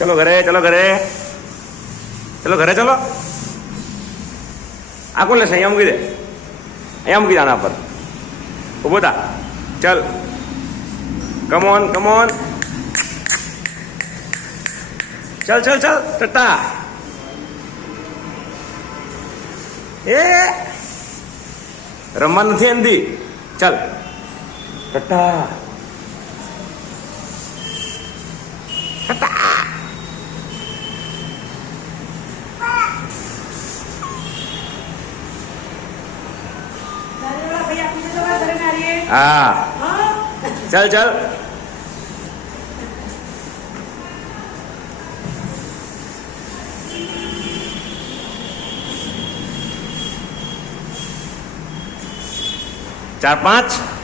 ચલો ઘરે, ચલો ઘરે, ચલો ઘરે, ચલો. આ કોણ લેશે? અહીંયા મૂકી દે, અહીંયા મૂકી દે, આના પર ઊભો થા. ચલ, કમોન કમોન, ચલ ચલ ચલ, ટટા. એ રમવા નથી એમથી. ચલ ટટા, ટટા. હા, ચલ ચલ. ચાર પાંચ.